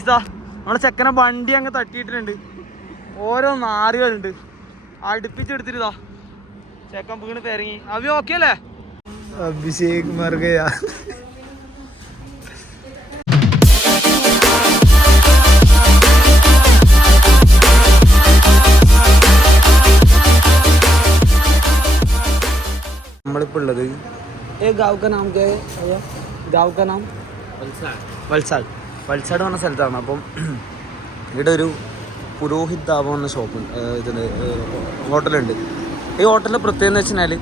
നമ്മളെ ചെക്കനെ വണ്ടി അങ്ങ് തട്ടിയിട്ടുണ്ട് ഓരോ നാറുകളുണ്ട് അടുപ്പിച്ചെടുത്തിരുതാ. ചെക്കൻ വീണ് പെരങ്ങി. അവി ഓക്കെ അല്ലേ? അഭിഷേക് മർഗയ നമ്മളിപ്പോ ഉള്ളത് ഏ ഗാവ് കാ നാം കേ? ഗാവ് കാ നാം? വത്സാഡ് വത്സാഡ് പറഞ്ഞ സ്ഥലത്താണ്. അപ്പം ഇവിടെ ഒരു പുരോഹിത് ധാബ എന്ന ഷോപ്പ് ഇതിന് ഹോട്ടലുണ്ട്. ഈ ഹോട്ടലിന്റെ പ്രത്യേകത എന്ന് വെച്ചാൽ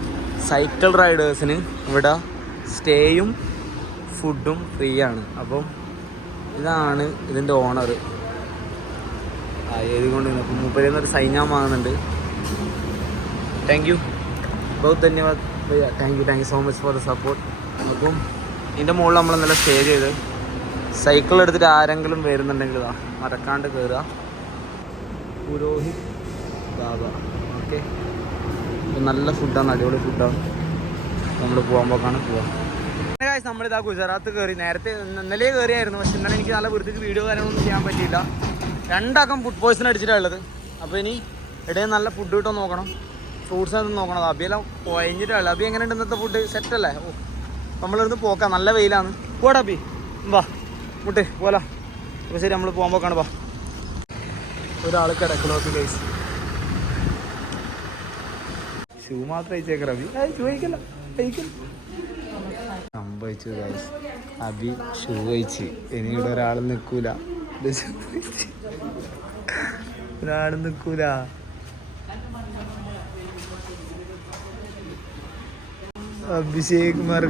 സൈക്കിൾ റൈഡേഴ്സിന് ഇവിടെ സ്റ്റേയും ഫുഡും ഫ്രീ ആണ്. അപ്പം ഇതാണ് ഇതിന്റെ ഓണർ ആ എഴുതിക്കൊണ്ട് അപ്പം മൂപ്പരിൽ നിന്ന് ഒരു സൈൻ വാങ്ങുന്നുണ്ട്. താങ്ക് യു ബഹുത് ധന്യവാദ്. Thank you thank you so much for the support അപ്പം ഇതിന്റെ മുകളിൽ നമ്മൾ സ്റ്റേ ചെയ്ത് സൈക്കിൾ എടുത്തിട്ട് ആരെങ്കിലും വരുന്നുണ്ടെങ്കിൽ ഇതാ മറക്കാണ്ട് കയറുക പുരോഹിത് ബാബ. ഓക്കെ നല്ല ഫുഡാണ് അടിപൊളി ഫുഡാണ് നമ്മൾ പോകാൻ പോവാം നമ്മളിതാ ഗുജറാത്ത് കയറി നേരത്തെ ഇന്നലെ കയറിയായിരുന്നു പക്ഷെ ഇന്നലെ എനിക്ക് നല്ല വൃത്തിക്ക് വീഡിയോ കാര്യങ്ങളൊന്നും ചെയ്യാൻ പറ്റിയില്ല. രണ്ടാക്കം ഫുഡ് പോയ്സൺ അടിച്ചിട്ടാണ് ഉള്ളത്. അപ്പോൾ ഇനി ഇടയിൽ നല്ല ഫുഡ് കിട്ടാൻ നോക്കണം. ഫ്രൂട്ട്സ് ഒന്നും നോക്കണം. അബിയെല്ലാം കഴിഞ്ഞിട്ടാണ് അബി എങ്ങനെയുണ്ട് ഇന്നത്തെ ഫുഡ് സെറ്റല്ലേ ഓ നമ്മളിരുന്ന് പോക്കാം. നല്ല വെയിലാണ്. പോടാ അബി. വാ. മുട്ടെ പോലാ അപ്പോൾ ശരി നമ്മൾ പോകാൻ പോക്കാണ് വാ. ഒരാൾ കിടക്കലോക്ക് കേസ് ഷൂ മാത്രം അയച്ചേക്കാം അബി ചോദിക്കല്ല സംഭവിച്ചു ഗൈസ് അബി ഷൂ കഴിച്ച് ഇനി ഇവിടെ ഒരാൾ നിൽക്കൂല ഒരാൾ നിൽക്കൂല അഭിഷേക് മർ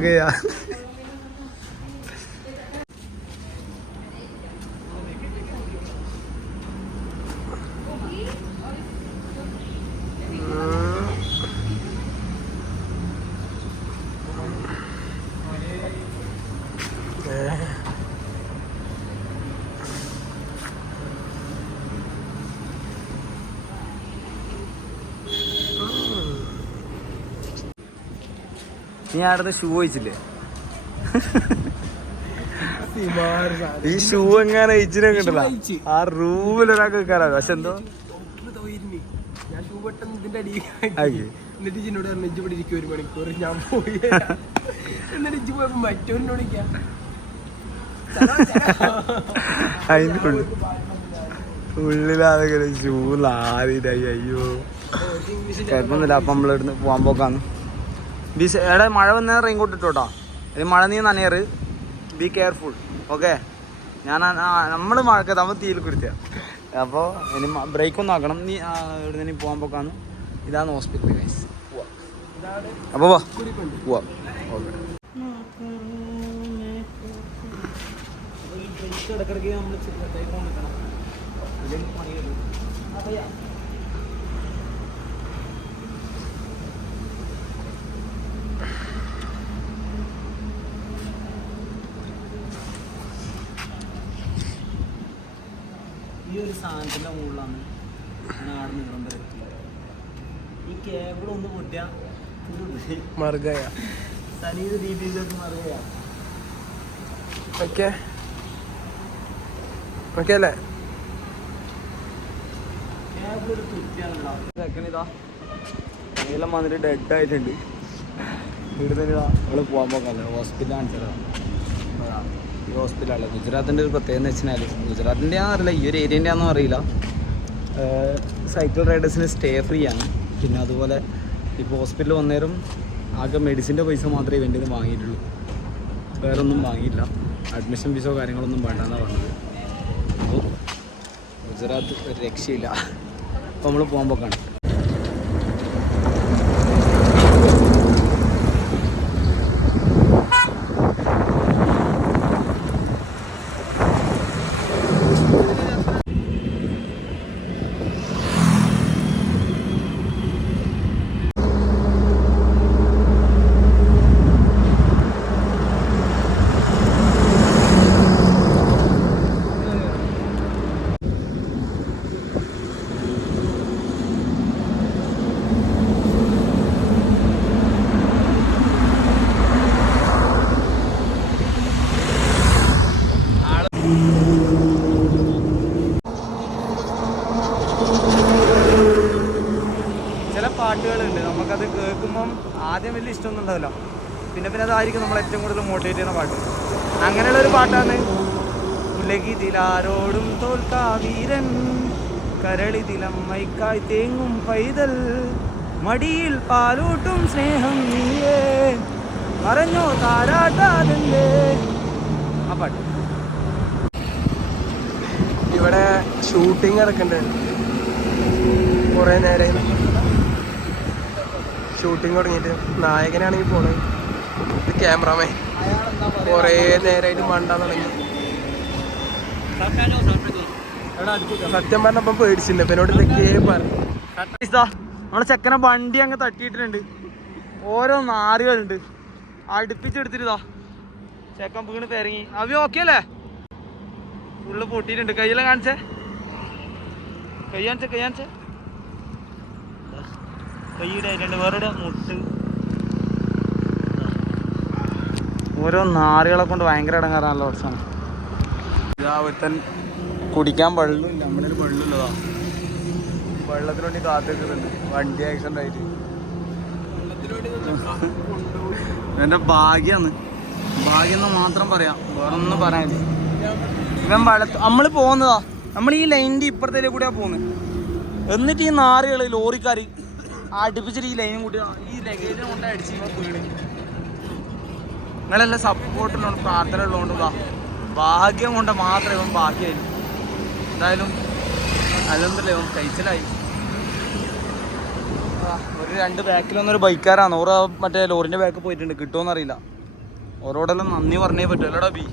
ഗയാ നീ ആടുന്ന് ഷൂ ഒഴിച്ചില്ലേ ഈ ഷൂ എങ്ങനെ ഇച്ചിനെ കിട്ടില്ല ആ റൂമിൽ ഒരാൾക്ക് വെക്കാനാണ് പക്ഷെ എന്തോ? എന്നിട്ട് ഇജിനോട് പറഞ്ഞു ഇജ്ജ് ഇവിടെ ഇരിക്കും ഒരു മണിക്കൂർ ഞാൻ പോയി എന്നിട്ട് ഇജ്ജ് പോയപ്പോ മറ്റവരിനോട് ഇരിക്കാം. അതിന്റെ ഉള്ളിൽ ഉള്ളിലാണെങ്കിൽ ഷൂ ലാരിടായി അയ്യോ. കുഴപ്പമൊന്നുമില്ല അപ്പം നമ്മളിവിടുന്ന് പോകാൻ പോക്കാന്ന്. ബീസ് എടാ മഴ വന്ന റെയിൻകോട്ട് ഇട്ടോട്ടോ. ഇത് മഴ നീ നനയറ്. ബി കെയർഫുൾ ഓക്കെ ഞാൻ നമ്മൾ മഴക്ക് നമ്മൾ തീയിൽ കുരുത്തിയ. അപ്പോൾ ഇനി ബ്രേക്ക് ഒന്ന് ആക്കണം. നീ ഇവിടെ ഇനി പോകാൻ പോക്കാന്ന്? ഇതാണ് ഹോസ്പിറ്റൽ ഗൈസ് അപ്പോൾ വാ. പോവാ. ഓക്കെ ഇടക്കിടക്ക് നമ്മൾ പണി ഒരു സാധനത്തിന്റെ മുകളിലാണ് ആടെ നീളം വരെ ഈ കേബിൾ ഒന്ന് പൊട്ടിയാൽ മറുകയ. സനീത് രീതിയിലേക്ക് മറിയാ ഓക്കെ. ഓക്കെ അല്ലേ? കേബിൾ ഒരു കുറ്റിയാണല്ലോ. സെക്കൻഡ് നീളം വന്നിട്ട് ഡെഡ് ആയിട്ടുണ്ട്. ഇവിടെ തന്നെ ഇതാ നമ്മൾ പോകാൻ പോകാമല്ലോ ഹോസ്പിറ്റൽ കാണിച്ചതാണ് ഈ ഹോസ്പിറ്റലാണ് ഗുജറാത്തിന്റെ ഒരു പ്രത്യേകത എന്ന് വെച്ചാൽ ഗുജറാത്തിന്റെ ആണെന്നറിയില്ല ഈ ഒരു ഏരിയന്റെ ആണെന്നും അറിയില്ല. സൈക്കിൾ റൈഡേഴ്സിന് സ്റ്റേ ഫ്രീ ആണ്. പിന്നെ അതുപോലെ ഇപ്പോൾ ഹോസ്പിറ്റലിൽ വന്നേരം ആകെ മെഡിസിന്റെ പൈസ മാത്രമേ ഇവന്റെ നിന്ന് വാങ്ങിയിട്ടുള്ളൂ. വേറെ ഒന്നും വാങ്ങിയില്ല. അഡ്മിഷൻ ഫീസോ കാര്യങ്ങളൊന്നും വേണ്ടെന്നാണ് പറഞ്ഞത്. അപ്പോൾ ഗുജറാത്ത് ഒരു രക്ഷയില്ല. അപ്പോൾ നമ്മൾ പോകാൻ പോക്കാണ്. ആദ്യം വലിയ ഇഷ്ടമൊന്നും ഉണ്ടാവില്ല. പിന്നെ പിന്നെ അതായിരിക്കും നമ്മൾ ഏറ്റവും കൂടുതൽ മോട്ടിവേറ്റ് ചെയ്യുന്ന പാട്ട്. അങ്ങനെയുള്ള ഒരു പാട്ടാണ് ഉലകിതിലാരോടും തോൽക്കാ വീരൻ കരളിതിലമ്മയ്ക്കായി തേങ്ങും പൈതൽ മടിയിൽ പാലൂട്ടും സ്നേഹം നീയേ പറഞ്ഞോ താരാട്ടാതല്ലേ ആ പാട്ട്. ഇവിടെ ഷൂട്ടിംഗ് നടക്കുന്നുണ്ട്. കുറേ നേരം. ഷൂട്ടിങ് തുടങ്ങിയിട്ട് നായകനാണെങ്കിൽ ഫോണ് ഇത് ക്യാമറാമാൻ കുറേ നേരമായിട്ട് മണ്ടാൻ തുടങ്ങി. സത്യം പറഞ്ഞപ്പം പേടിച്ചില്ല. എന്നോട് ഇതൊക്കെയേ പറഞ്ഞു നമ്മളെ ചെക്കനെ വണ്ടി അങ്ങ് തട്ടിയിട്ടുണ്ട് ഓരോ നാറുകളുണ്ട്. അടുപ്പിച്ചെടുത്തിരുതാ ചെക്കൻ വീണ് തിരങ്ങി അവ ഓക്കെ അല്ലേ? ഫുള്ള് പൊട്ടിയിട്ടുണ്ട്. കയ്യിലെ കാണിച്ചേ? കൈ കാണിച്ചേ കൈ കാണിച്ചേ? കൈയുടെ രണ്ട് വേറെ മുട്ട്. ഓരോ നാറുകളെ കൊണ്ട് ഭയങ്കര ഇടങ്ങാറാണല്ലോ അവസാനം ഇതാ ഒരുത്തൻ കുടിക്കാൻ വെള്ളമില്ല നമ്മുടെ ഒരു വെള്ളമില്ലതാ വെള്ളത്തിന് വേണ്ടി കാത്തിരിക്കുന്നുണ്ട്. വണ്ടി ആക്സിഡന്റ് ആയിട്ട്. എന്റെ ഭാഗ്യാന്ന് ഭാഗ്യം എന്ന് മാത്രം പറയാം. വേറൊന്നും പറയാനില്ല. ഇവൻ വെള്ളത്ത് നമ്മൾ പോകുന്നതാ നമ്മൾ ഈ ലൈന്റെ ഇപ്പുറത്തേക്ക് കൂടിയാ പോകുന്നത് എന്നിട്ട് ഈ നാറുകൾ ലോറിക്കാർ അടുപ്പിച്ചിട്ട് ഈ ലൈനും കൂടി ഈ ലഗേജും കൊണ്ട് അടിച്ച് നിങ്ങളെല്ലാം സപ്പോർട്ടിലുണ്ട് പ്രാർത്ഥന ഉള്ളതുകൊണ്ട് ഭാഗ്യം കൊണ്ട് മാത്രമേ ഇവൻ ബാക്കിയായിരുന്നു എന്തായാലും അല്ലെന്നല്ലേ ഇവൻ കഴിച്ചിലായി. ഒരു രണ്ട് ബാക്കിലൊന്നൊരു ബൈക്കാരാണ്. ഓരോ മറ്റേ ലോറിന്റെ ബാക്ക് പോയിട്ടുണ്ട്. കിട്ടുമോന്ന് അറിയില്ല ഓരോടെല്ലാം നന്ദി പറഞ്ഞേ പറ്റൂ. അല്ലടാ ബി.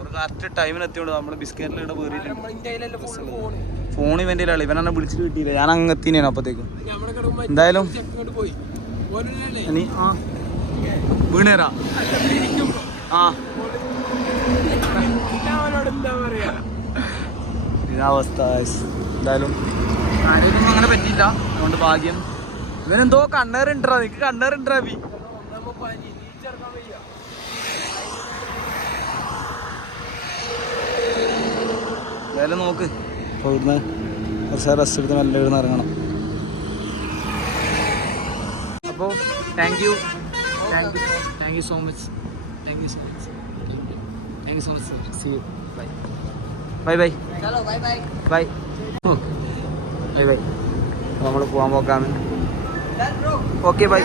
ഒരു കറക്റ്റ് ടൈമിനെത്തിയോണ്ട് നമ്മുടെ ബിസ്ക്കറ്റിൽ ഇവിടെ കയറിയിട്ടുണ്ട് ഫോൺ ഇവന്റെ ഇവൻ എന്നെ വിളിച്ചിട്ട് കിട്ടിയില്ല. ഞാൻ അങ്ങത്തിനാണ് അപ്പത്തേക്കും. എന്തായാലും ഇനി ആ വീണേരാ. ആ. ഇതാവസ്ഥ. എന്തായാലും ആരെയൊന്നും അങ്ങനെ പറ്റിയില്ല. അതുകൊണ്ട് ഭാഗ്യം. ഇവനെന്തോ കണ്ണേറുണ്ടാ നിനക്ക് കണ്ണേറുണ്ടാ ബി. എന്തായാലും നോക്ക്. അപ്പോൾ ഇവിടുന്ന് കുറച്ച് റെസ്റ്റ് എടുത്ത് നല്ല ഇവിടുന്ന് ഇറങ്ങണം. അപ്പോൾ thank you thank you thank you so much thank you so much thank you so much see you bye bye bye bye bye bye നമ്മൾ പോകാൻ പോക്കാന്ന് ഓക്കെ ബൈ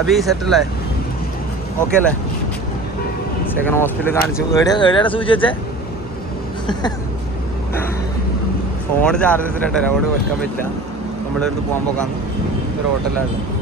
അബി സെറ്റല്ലേ ഓക്കെ അല്ലേ? സെക്കൻഡ് ഹോസ്പിറ്റലിൽ കാണിച്ചു. എവിടെയാണ് എവിടെയാണ് സൂചി വെച്ചേ ഫോൺ ചാർജ് ചെയ്തിട്ടുണ്ട് അവിടെ വെക്കാൻ പറ്റില്ല. നമ്മളെടുത്ത് പോകാൻ പോകാന്ന്. ഒരു ഹോട്ടലിലാണ്